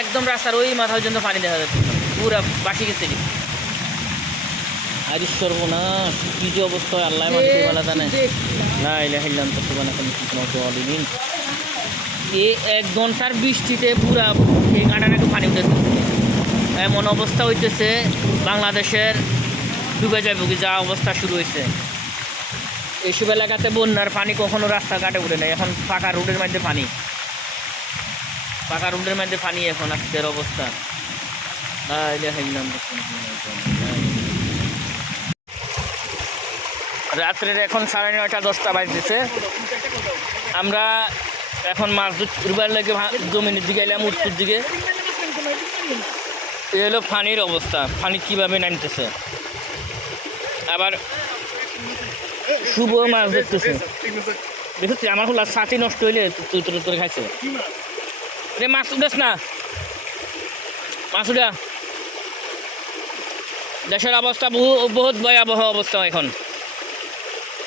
একদম রাস্তার ওই মাথা পর্যন্ত পানি দেখা যাচ্ছে, পুরা বাসি গেছে। আরে সর্বনাশ, কি যে অবস্থা হয় আল্লাহ মাটিতে বলা জানে। না ইলাহা ইল্লাল্লাহ মুহাম্মাদুর এ 1 ঘন্টার বৃষ্টিতে পুরা এই কাঁটাটাকে পানি উঠেছে। এমন অবস্থা হইতেছে বাংলাদেশের ডুবে যাবে কি, যা অবস্থা শুরু হয়েছে। এইসব এলাকাতে বন্যার পানি কখনো রাস্তাঘাটে উঠে নেই, এখন পাকা রোডের মধ্যে পানি, পাকা রোডের মধ্যে পানি এখন আজকের অবস্থা। রাত্রের এখন 9:30 10টা বাজতেছে। আমরা এখন মাছ ধরবার লাগে জমিনের দিকে এলাম, উত্তর দিকে। এ হলো পানির অবস্থা, পানি কীভাবে নামতেছে। আবার শুভ মাছ দেখতেছে, দেখেছি আমার হলো ছাতি নষ্ট হইলে তুই তোরে খাইছে রে। মাছ উঠাস না, মাছ উঠা। দেশের অবস্থা বহুত ভয়াবহ অবস্থা, এখন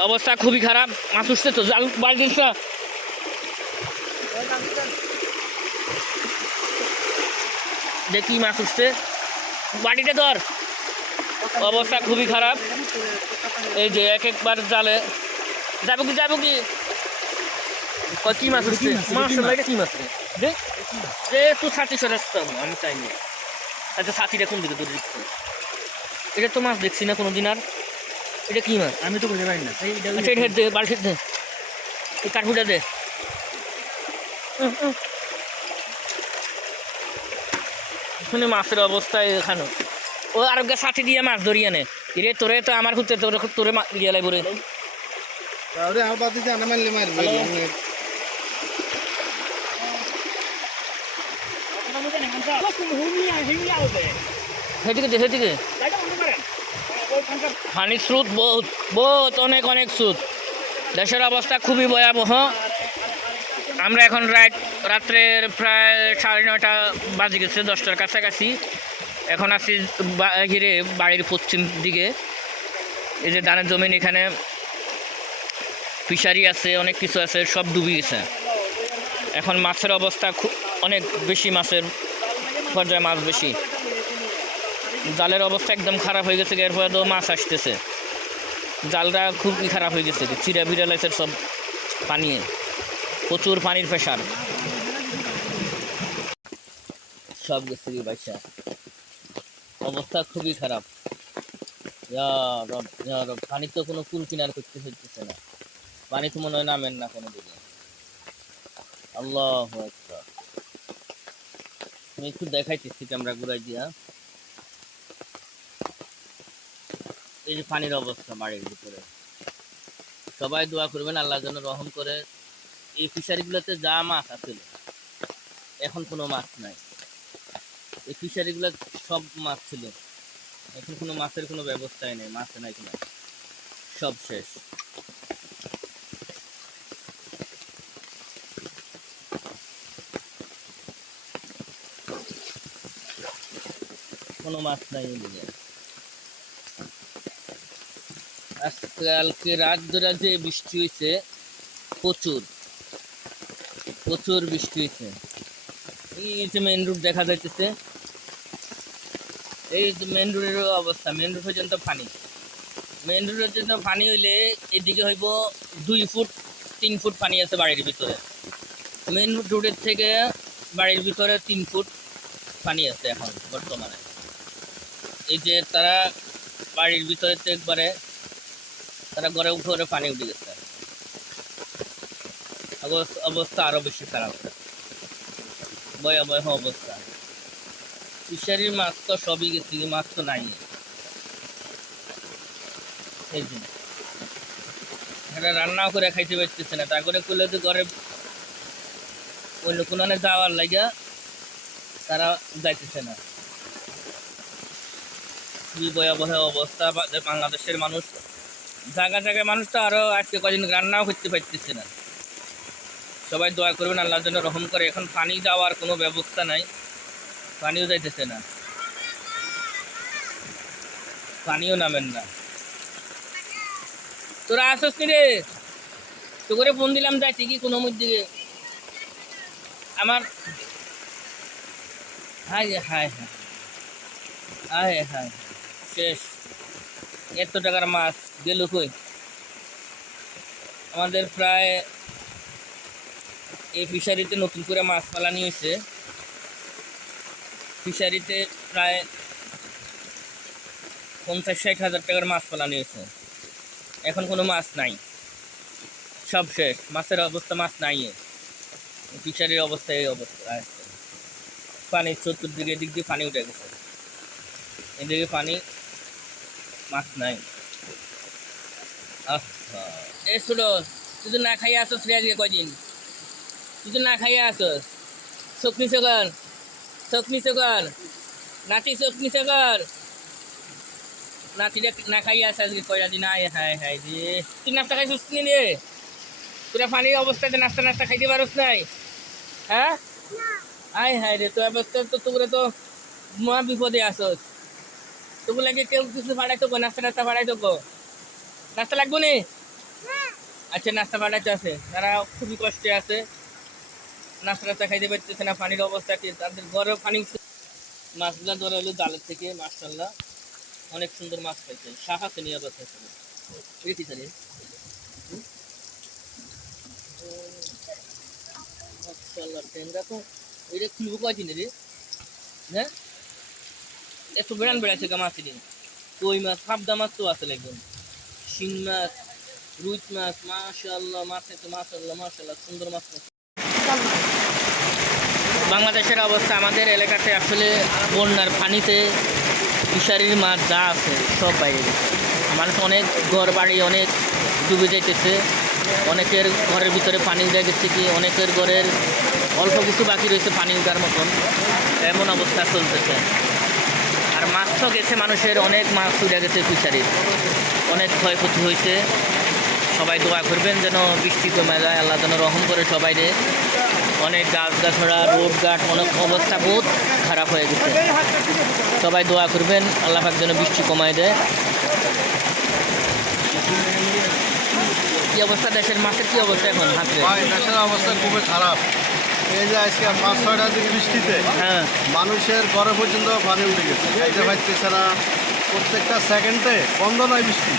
অবস্থা খুবই খারাপ। মাছ উঠছে তো, জাল বাড়ি দিস। দেখি মাছ উঠছে, বাড়িটা ধর। অবস্থা খুবই খারাপ। এই যে একবার জালে যাবো কি কি মাছ উঠছে। মাছ কি মাছ রে, একটু ছাতি সরে আসতাম, আমি চাইনি। আচ্ছা ছাতিটা কোন দিকে ধরে দিচ্ছে, এটা তো মাছ দেখছি না কোনোদিন। আর এটা কি মাছ আমি তো বুঝতে পারি না। আচ্ছা এটা দে, বালতি দে, এই কাঠফুটা দে। শুনে মাছের অবস্থা এখানে। ও আরোগ্য ছাতি দিয়ে মাছ ধরি আনে রে। তোরে তো আমার হুতে তোরে ইয়ে লাগবে রে। সেদিকে পানির স্রোত বহুত অনেক স্রোত। দেশের অবস্থা খুবই ভয়াবহ। আমরা এখন রাত্রের প্রায় 9:30 বাজে গেছে, 10টার কাছাকাছি। এখন আছি ঘিরে বাড়ির পশ্চিম দিকে। এই যে ধানের জমিন, এখানে ফিশারি আছে, অনেক কিছু আছে, সব ডুবে গেছে। এখন মাছের অবস্থা অনেক বেশি, মাছের পর্যায়ে মাছ বেশি। জালের অবস্থা একদম খারাপ হয়ে গেছে, এরপরে তো মাছ আসতেছে। জালটা খুবই খারাপ হয়ে গেছে, চিরা বিড়া লাগছে সব পানি, প্রচুর পানির প্রেশার সব গেছে কি বাইসা। অবস্থা খুবই খারাপ। পানি তো কোনো কুল কিনার করতে হইতেছে না, পানি তো মনে হয় নামেন না কোনো দিকে। আল্লাহু আকবার। আমি একটু দেখাইতেছি ক্যামেরা ঘুরাই দিয়া। এই যে পানির অবস্থা বাড়ির ভিতরে। সবাই দোয়া করবেন আল্লাহ যেন রহম করে। এই ফিশারিগুলোতে যা মাছ আছে এখন কোনো মাছ নাই। এই ফিশারিগুলো সব মাছ ছিল, এখন কোনো মাছের কোনো ব্যবস্থাই নেই, মাছ নাই কোনো, সব শেষ। কোনো মাছ নাই এদিকে। আজকালকে রাত ধরে যে বৃষ্টি হয়েছে, প্রচুর বৃষ্টি হয়েছে। এই যে মেন রোড দেখা যাইতেছে, এই মেন রোডের অবস্থা, মেন রোড পর্যন্ত পানি। মেন রোডের জন্য পানি হইলে এদিকে হইব 2 ফুট 3 ফুট পানি আছে বাড়ির ভিতরে। মেন রোডের থেকে বাড়ির ভিতরে 3 ফুট পানি আছে এখন বর্তমানে। এই যে তারা বাড়ির ভিতরে তো একবারে তারা ঘরে উপরে পানি উঠে গেছে। অবস্থা আরো বেশি খারাপ, ভয়াবহ অবস্থা। ফিশারির মাছ তো সবই গেছে, মাছ তো নাই। এই যে এটা রান্নাও করে খাইতে পারতেছে না, তারপরে করলে তো ঘরে অন্য কোনো যাওয়ার লাগিয়া তারা যাইতেছে না। খুবই ভয়াবহ অবস্থা বাংলাদেশের মানুষ। জায়গায় মানুষ তো আরো আজকে কদিন রান্নাও করতে পারতেছে না। সবাই দোয়া করবেন আল্লাহর জন্য রহম করে। এখন পানি যাওয়ার কোনো ব্যবস্থা নাই, পানিও যাইতেছে না, পানিও নামেন না। তোরা আসস নি রে, তো করে ফোন দিলাম যাইতে কি কোনো মধ্যে আমার হায় হায় হায় হায় হায় শেষ। এত টাকার মাছ গেল কই? আমাদের প্রায় এই ফিশারিতে নতুন করে মাছ পালানি হয়েছে। ফিশারিতে প্রায় 50-60 হাজার টাকার মাছ পালানি হয়েছে। এখন কোনো মাছ নাই, সব শেষ। মাছের অবস্থা, মাছ নাই। ফিশারির অবস্থা এই অবস্থা আছে। পানি চতুর্দিকে, এদিক দিয়ে পানি উঠে গেছে, এদিকে পানি, মাছ নাই। এ ছোট, তুই তো না খাইয়া আসছ আজকে কয়দিন? তুই তো না খাইয়া আসছ। চোখ নিচে কর, চোখ নিচে কর নাতি, চোখ নিচে কর। নাতিটা না খাইয়া আসছে আজকে কয়টা দিন। আয় হায় হায় রে, তুই নাস্তা খাইছিস নি রে? তোরা পানির অবস্থাতে নাস্তা খাইতে পারস নাই? হ্যাঁ, আয় হায় রে, তো অবস্থা তো তোরা তো মহা বিপদে আসস। তোগুলো লাগে কেউ কিছু ভাড়াইতো গো, নাস্তা ভাড়াইতো গো। নাস্তা লাগবো নি? আচ্ছা, নাস্তা ভাড়াইতে আছে, তারা খুবই কষ্টে আছে, নাস্তা খাইতে পারতেছে না। পানির অবস্থা কি, তাদের ঘরেও পানি। মাছগুলা ধরা হলো জালের থেকে, মাশাআল্লাহ অনেক সুন্দর মাছ পাইছে। শাখা নিয়ে অবস্থা মাশাআল্লাহ। ট্যাংরা তো এটা খুলবো কয়দিন রে? হ্যাঁ, এত বেড়ান বেড়াচ্ছে গা মাছ দিন। কই মাছ, পাবদা মাছ তো আছে একদম, শিং মাছ, রুই মাছ, মাশাআল্লাহ। মাছে তো মাশাআল্লাহ মাশাআল্লাহ সুন্দর মাছ। বাংলাদেশের অবস্থা, আমাদের এলাকাতে আসলে বন্যার পানিতে ফিশারির মাছ যা আছে সব বাইরে গেছে। মানুষ অনেক ঘর বাড়ি অনেক ডুবে যাইতেছে, অনেকের ঘরের ভিতরে পানি উঠে গেছে, কি অনেকের ঘরের অল্প কিছু বাকি রয়েছে পানি উঠার মতন, এমন অবস্থা চলতেছে। আর মাছ তো গেছে, মানুষের অনেক মাছ উঠে গেছে ফিশারির, অনেক ক্ষয়ক্ষতি হয়েছে। সবাই দোয়া করবেন যেন বৃষ্টি কমে যায়, আল্লাহ যেন রহম করে সবাইরে। অনেক গাছগাছড়া, রোডঘাট, অনেক অবস্থা বহুত খারাপ হয়ে গেছে। সবাই দোয়া করবেন আল্লাহ পাক যেন বৃষ্টি কমায় দেয়। কি অবস্থা দেশের মাছের, কি অবস্থা এখন হাতে? দেশের অবস্থা খুবই খারাপ। এই যে আজকে 5-6টার দিকে বৃষ্টিতে মানুষের ঘরে পর্যন্ত পানি উঠে গেছে, খাইতে পারতেছে না। প্রত্যেকটা সেকেন্ডে বন্ধ নয় বৃষ্টি,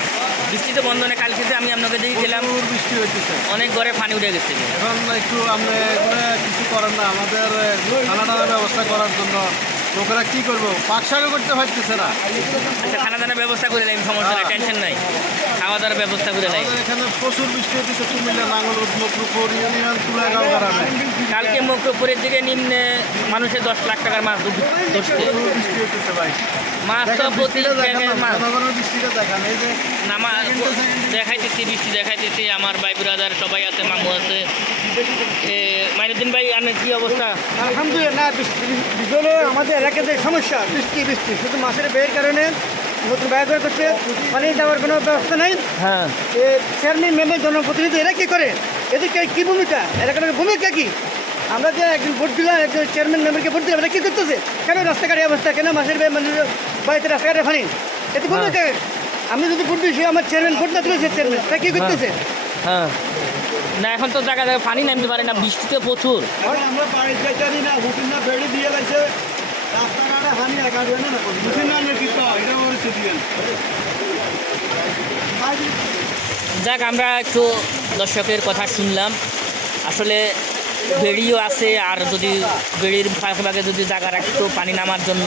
বৃষ্টিতে বন্ধ নেই। কালকে আমি আপনাকে দেখেছিলাম বৃষ্টি হইতেছে, অনেক ঘরে পানি উঠে গেছে। এখন একটু আমরা এগুলো কিছু করার না, আমাদের খানা দানার ব্যবস্থা করার জন্য লোকেরা কি করবো, পাকশাকও করতে পারতেছে না। আচ্ছা, খানা দানার ব্যবস্থা করে নেই, সমস্যা নাই, টেনশন নাই, খাওয়া দাওয়ার ব্যবস্থা করে নেই। এখানে প্রচুর বৃষ্টি হচ্ছে, কুমিল্লা, নাঙ্গলকোট, মকরুপুর ইউনিয়ন, তুলাগাঁও গ্রামে। কালকে মকরুপুরের দিকে নিম্নে মানুষের 10 লাখ টাকার মাছ ধরছে। বৃষ্টি হচ্ছে ভাই, মাছ তো প্রতি বৃষ্টিটা দেখান। এই যে দেখাইতেছি, বৃষ্টি দেখাইতেছি। আমার ভাই ব্রাদার সবাই আছে, মামু আছে। মাইনুদ্দিন ভাই, আপনার কি অবস্থা? আলহামদুলিল্লাহ। বিষয় আমাদের এলাকাতে সমস্যা বৃষ্টি, শুধু মাছের ব্যয়ের কারণে নতুন ব্যয় করে করছে, পানি দেওয়ার কোনো ব্যবস্থা নাই। হ্যাঁ, চেয়ারম্যান, মেম্বার, জনপ্রতিনিধি এরা কী করে? এদেরকে কী ভূমিকা, এলাকার ভূমিকা কী? আমরা যে একজন ভোট দিলাম, একজন চেয়ারম্যান মেম্বারকে ভোট দিলাম, এরা কী করতেছে? কেন রাস্তাঘাটের অবস্থা, কেন মাছের ব্যয় মানুষের বাড়িতে রাস্তাঘাটে পানি? এতে ভূমিকা। আমি যদি ভোট দিই, আমার চেয়ারম্যান ভোট না তুলেছে, চেয়ারম্যান তা কী করতেছে? হ্যাঁ, না এখন তো জায়গা জায়গায় পানি নামতে পারে না, বৃষ্টিতে প্রচুর। আমরা বাড়ি যাইতারি না, হুটিন না বেড়ি দিয়ে লাগছে, রাস্তাঘাটে হানি একাডে না হুটিন না কি এটা বলছে দিয়ে। যাক, আমরা একটু দর্শকের কথা শুনলাম। আসলে বেড়িও আছে, আর যদি বেড়ির ফাঁকে যদি জায়গা রাখতো পানি নামার জন্য,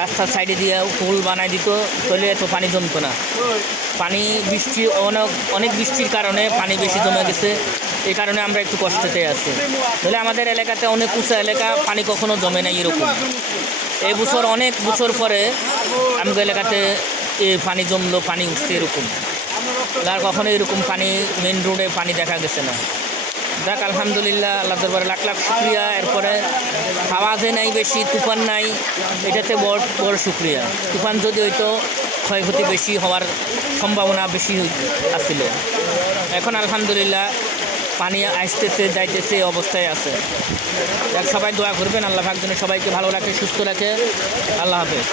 রাস্তার সাইডে দিয়ে পুল বানাই দিত, তাহলে এত পানি জমতো না। পানি বৃষ্টি অনেক বৃষ্টির কারণে পানি বেশি জমে গেছে, এই কারণে আমরা একটু কষ্টতে আছি। তাহলে আমাদের এলাকাতে অনেক উঁচু এলাকা, পানি কখনো জমে নাই এরকম। এই বছর অনেক বছর পরে আমাদের এলাকাতে পানি জমলো, পানি উঠছে এরকম। আর কখনো এরকম পানি মেন রোডে পানি দেখা গেছে না। যাক, আলহামদুলিল্লাহ, আল্লাহ দরবারে লাখ লাখ শুক্রিয়া। এরপরে আওয়াজে নাই বেশি, তুফান নাই, এটাতে বড় শুক্রিয়া। তুফান যদি হইতো ক্ষয়ক্ষতি বেশি হওয়ার সম্ভাবনা বেশি আসছিল। এখন আলহামদুলিল্লাহ পানি আসতেছে যাইতেছে, এই অবস্থায় আছে। যাক, সবাই দোয়া করবেন, আল্লাহ পাক যেন সবাইকে ভালো রাখে, সুস্থ রাখে। আল্লাহ হাফেজ।